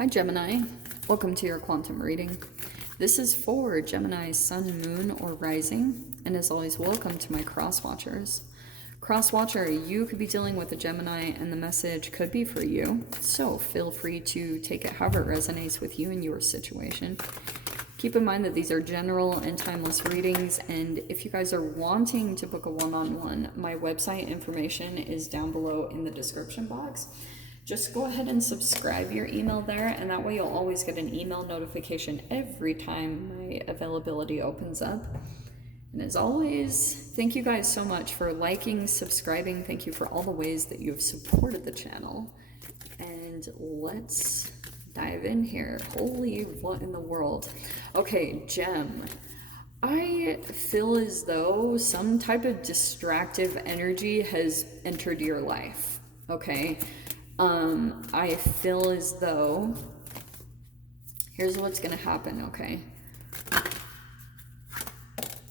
Hi Gemini, welcome to your quantum reading. This is for Gemini's sun, moon, or rising, and as always, welcome to my cross watchers. Cross watcher, you could be dealing with a Gemini and the message could be for you, so feel free to take it however it resonates with you and your situation. Keep in mind that these are general and timeless readings, and if you guys are wanting to book a one-on-one, my website information is down below in the description box. Just go ahead and subscribe your email there, and that way you'll always get an email notification every time my availability opens up. And as always, thank you guys so much for liking, subscribing. Thank you for all the ways that you've supported the channel. And let's dive in here. Holy, what in the world? Okay, Gem. I feel as though some type of distractive energy has entered your life, okay? I feel as though, here's what's gonna happen, okay?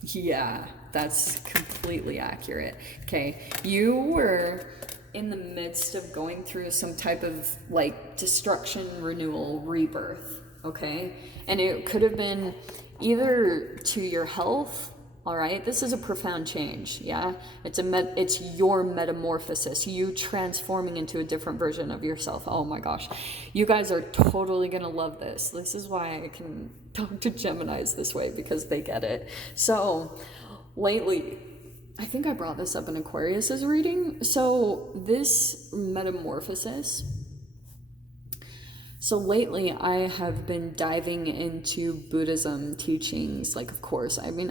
Yeah, that's completely accurate. Okay, you were in the midst of going through some type of like destruction, renewal, rebirth, okay? And it could have been either to your health. All right, this is a profound change, yeah? It's your metamorphosis, you transforming into a different version of yourself. Oh my gosh, you guys are totally gonna love this. This is why I can talk to Geminis this way, because they get it. So, lately, I think I brought this up in Aquarius's reading. So, this metamorphosis. So lately I have been diving into Buddhism teachings. Like, of course, I mean,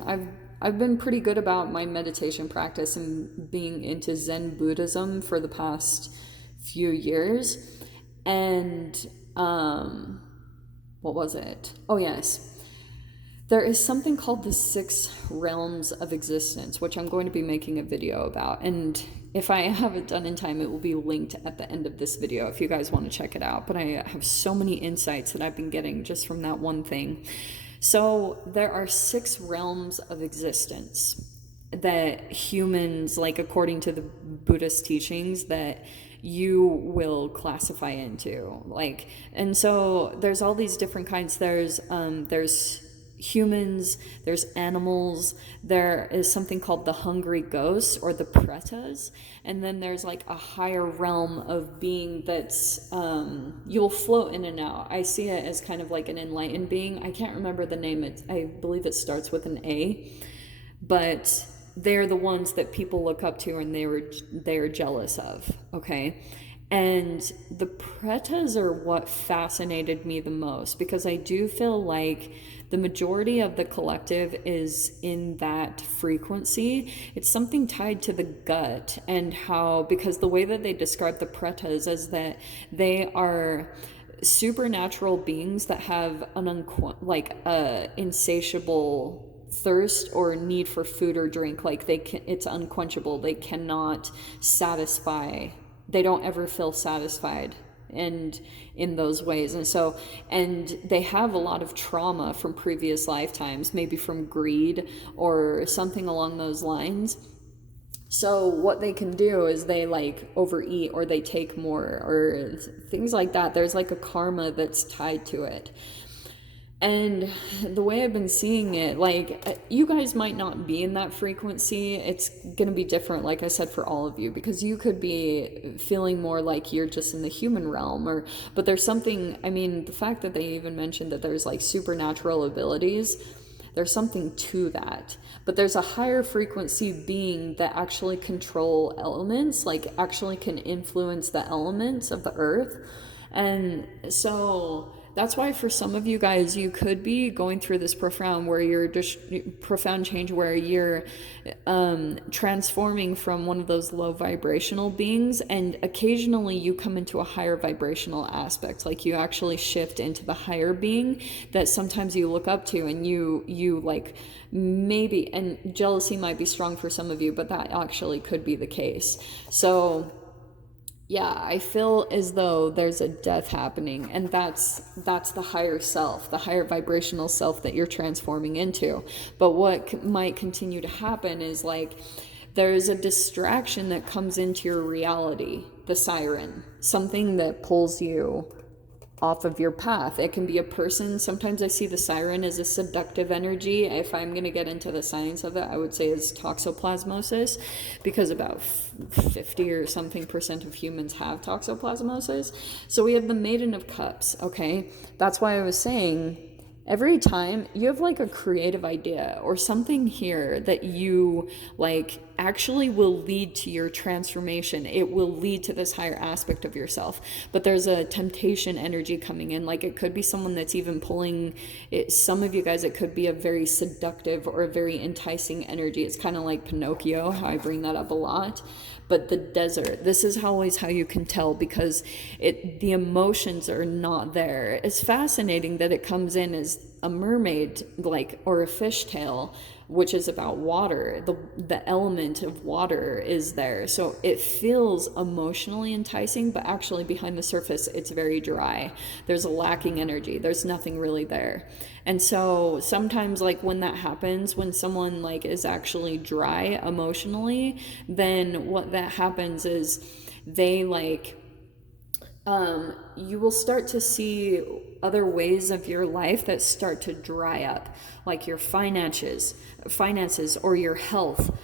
I've been pretty good about my meditation practice and being into Zen Buddhism for the past few years. And what was it? Oh yes. There is something called the 6 realms of existence, which I'm going to be making a video about. And if I have it done in time, it will be linked at the end of this video if you guys want to check it out. But I have so many insights that I've been getting just from that one thing. So there are 6 realms of existence that humans, like according to the Buddhist teachings, that you will classify into. Like, and so there's all these different kinds. There's humans, there's animals, there is something called the hungry ghosts or the pretas, and then there's like a higher realm of being that's you'll float in and out. I see it as kind of like an enlightened being. I can't remember the name. I believe it starts with an A, but they're the ones that people look up to and they're jealous of, okay? And the pretas are what fascinated me the most, because I do feel like the majority of the collective is in that frequency. It's something tied to the gut, and how, because the way that they describe the pretas is that they are supernatural beings that have an insatiable thirst or need for food or drink. Like it's unquenchable. They cannot satisfy. They don't ever feel satisfied and in those ways. And they have a lot of trauma from previous lifetimes, maybe from greed or something along those lines. So what they can do is they like overeat, or they take more, or things like that. There's like a karma that's tied to it. And the way I've been seeing it, like, you guys might not be in that frequency. It's going to be different, like I said, for all of you, because you could be feeling more like you're just in the human realm, but there's something, I mean, the fact that they even mentioned that there's like supernatural abilities, there's something to that. But there's a higher frequency being that actually control elements, like actually can influence the elements of the earth. And so that's why for some of you guys, you could be going through this profound change where you're transforming from one of those low vibrational beings, and occasionally you come into a higher vibrational aspect. Like you actually shift into the higher being that sometimes you look up to, and you like maybe, and jealousy might be strong for some of you, but that actually could be the case. So yeah, I feel as though there's a death happening, and that's the higher self, the higher vibrational self that you're transforming into. But what might continue to happen is like there's a distraction that comes into your reality, the siren, something that pulls you off of your path. It can be a person. Sometimes I see the siren as a seductive energy. If I'm going to get into the science of it, I would say it's toxoplasmosis, because about 50 or something percent of humans have toxoplasmosis. So we have the Maiden of Cups, okay? That's why I was saying, every time you have like a creative idea or something here that you like actually will lead to your transformation, it will lead to this higher aspect of yourself. But there's a temptation energy coming in. Like it could be someone that's even pulling it. Some of you guys, it could be a very seductive or a very enticing energy. It's kind of like Pinocchio, how I bring that up a lot. But the desert, this is always how you can tell, because the emotions are not there. It's fascinating that it comes in as a mermaid, like, or a fishtail, which is about water. The element of water is there. So it feels emotionally enticing, but actually behind the surface, it's very dry. There's a lacking energy. There's nothing really there. And so sometimes, like, when that happens, when someone like is actually dry emotionally, then what that happens is they like, you will start to see other ways of your life that start to dry up, like your finances or your health.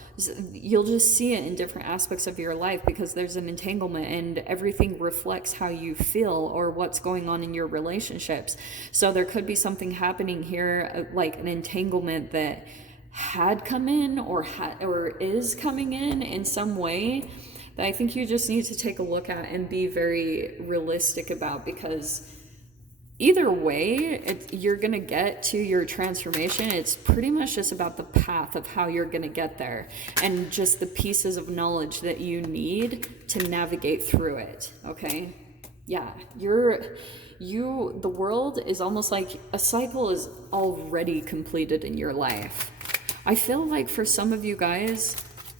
You'll just see it in different aspects of your life because there's an entanglement, and everything reflects how you feel or what's going on in your relationships. So there could be something happening here, like an entanglement that had come in or is coming in some way, that I think you just need to take a look at and be very realistic about, because either way, you're going to get to your transformation. It's pretty much just about the path of how you're going to get there, and just the pieces of knowledge that you need to navigate through it, okay? Yeah, the world is almost like a cycle is already completed in your life. I feel like for some of you guys,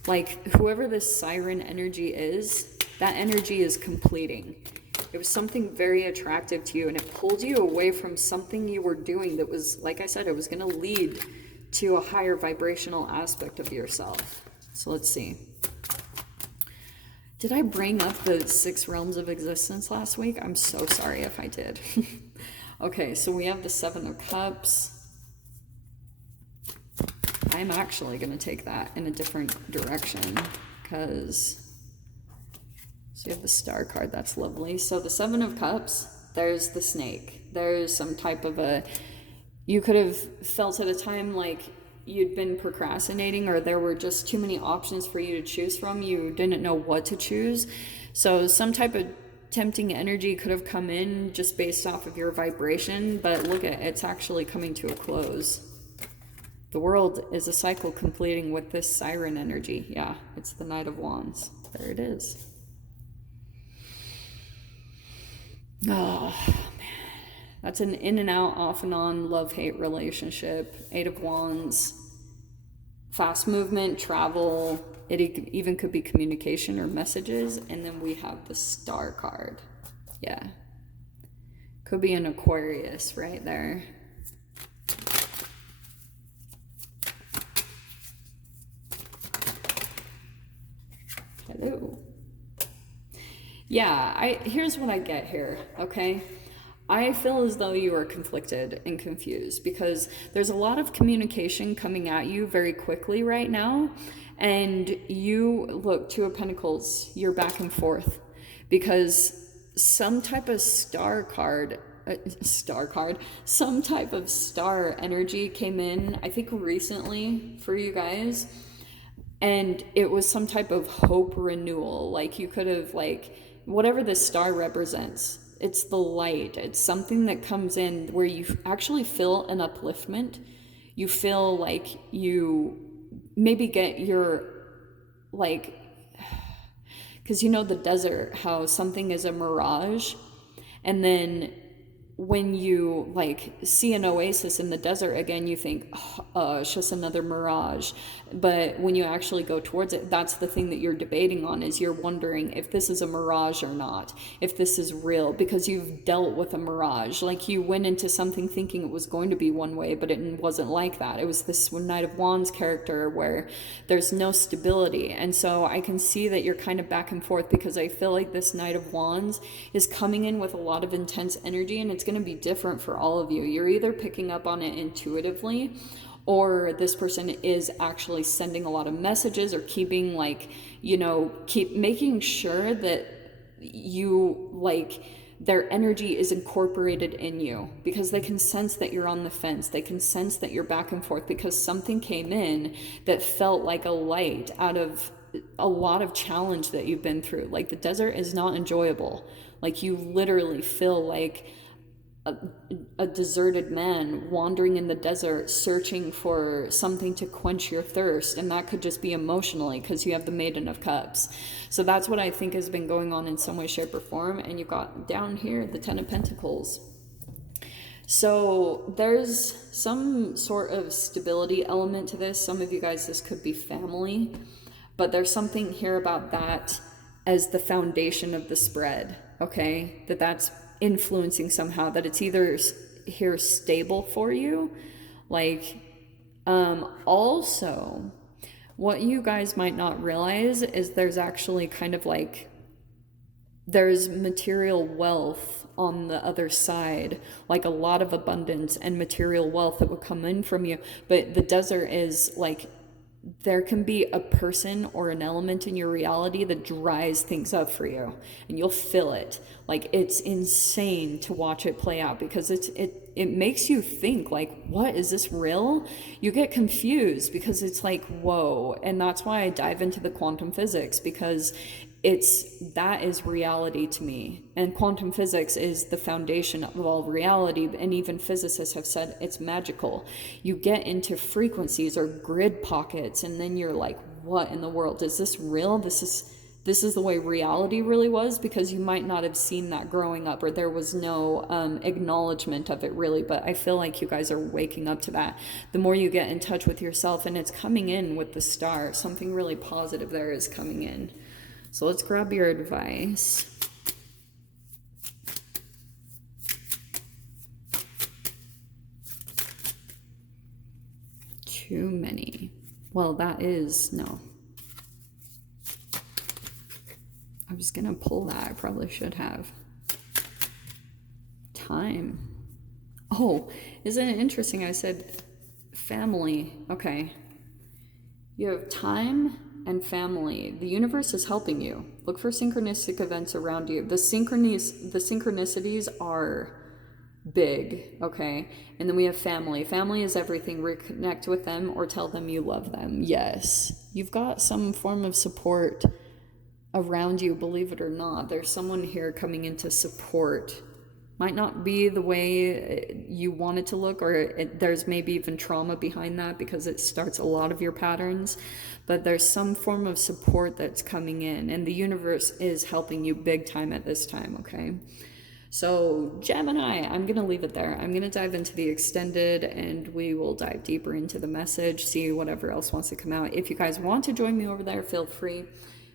like whoever this siren energy is, that energy is completing. It was something very attractive to you, and it pulled you away from something you were doing that was, like I said, it was going to lead to a higher vibrational aspect of yourself. So let's see. Did I bring up the 6 realms of existence last week? I'm so sorry if I did. Okay, so we have the 7 of Cups. I'm actually going to take that in a different direction, because so you have the Star card. That's lovely. So the 7 of Cups, there's the snake. There's some type of you could have felt at a time like you'd been procrastinating, or there were just too many options for you to choose from. You didn't know what to choose. So some type of tempting energy could have come in just based off of your vibration, but look at it's actually coming to a close. The world is a cycle completing with this siren energy. Yeah, it's the Knight of Wands. There it is. Oh, man. That's an in and out, off and on, love-hate relationship. 8 of Wands. Fast movement, travel. It even could be communication or messages. And then we have the Star card. Yeah. Could be an Aquarius right there. Hello. Yeah, here's what I get here, okay? I feel as though you are conflicted and confused, because there's a lot of communication coming at you very quickly right now, and you look, 2 of Pentacles, you're back and forth, because some type of some type of star energy came in, I think recently for you guys. And it was some type of hope renewal. Like you could have, like, whatever this star represents, it's the light. It's something that comes in where you actually feel an upliftment. You feel like you maybe get your, like, because you know the desert, how something is a mirage, and then when you like see an oasis in the desert again, you think, oh, it's just another mirage. But when you actually go towards it, that's the thing that you're debating on, is you're wondering if this is a mirage or not, if this is real, because you've dealt with a mirage. Like, you went into something thinking it was going to be one way, but it wasn't like that. It was this Knight of Wands character where there's no stability. And so I can see that you're kind of back and forth, because I feel like this Knight of Wands is coming in with a lot of intense energy, and it's going to be different for all of you. You're either picking up on it intuitively, or this person is actually sending a lot of messages, or keeping like, keep making sure that you like their energy is incorporated in you, because they can sense that you're on the fence. They can sense that you're back and forth, because something came in that felt like a light out of a lot of challenge that you've been through. Like, the desert is not enjoyable. Like, you literally feel like a deserted man wandering in the desert, searching for something to quench your thirst. And that could just be emotionally, because you have the Maiden of Cups. So that's what I think has been going on in some way, shape, or form. And you've got down here the Ten of Pentacles. So there's some sort of stability element to this. Some of you guys, this could be family, but there's something here about that as the foundation of the spread, okay? That's influencing somehow, that it's either here stable for you. Like, also, what you guys might not realize is there's actually kind of like, there's material wealth on the other side, like a lot of abundance and material wealth that would come in from you. But the desert is like, there can be a person or an element in your reality that dries things up for you, and you'll feel it. Like, it's insane to watch it play out, because it makes you think, like, what, is this real? You get confused, because it's like, whoa. And that's why I dive into the quantum physics, because that is reality to me. And quantum physics is the foundation of all reality. And even physicists have said it's magical. You get into frequencies or grid pockets, and then you're like, what in the world? Is this real? This is the way reality really was, because you might not have seen that growing up, or there was no acknowledgement of it really. But I feel like you guys are waking up to that. The more you get in touch with yourself, and it's coming in with the star, something really positive there is coming in. So let's grab your advice. Too many. Well, that is, no. I was going to pull that. I probably should have. Time. Oh, isn't it interesting? I said family. Okay. You have time and family. The universe is helping you. Look for synchronistic events around you. The synchronicities are big, okay? And then we have family. Family is everything. Reconnect with them or tell them you love them. Yes. You've got some form of support around you, believe it or not. There's someone here coming in to support. Might not be the way you want it to look, or there's maybe even trauma behind that, because it starts a lot of your patterns. But there's some form of support that's coming in, and the universe is helping you big time at this time, okay? So Gemini, I'm going to leave it there. I'm going to dive into the extended, and we will dive deeper into the message, see whatever else wants to come out. If you guys want to join me over there, feel free.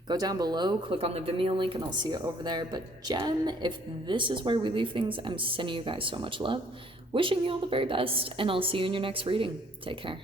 Go down below, click on the Vimeo link, and I'll see you over there. But Gem, if this is where we leave things, I'm sending you guys so much love. Wishing you all the very best, and I'll see you in your next reading. Take care.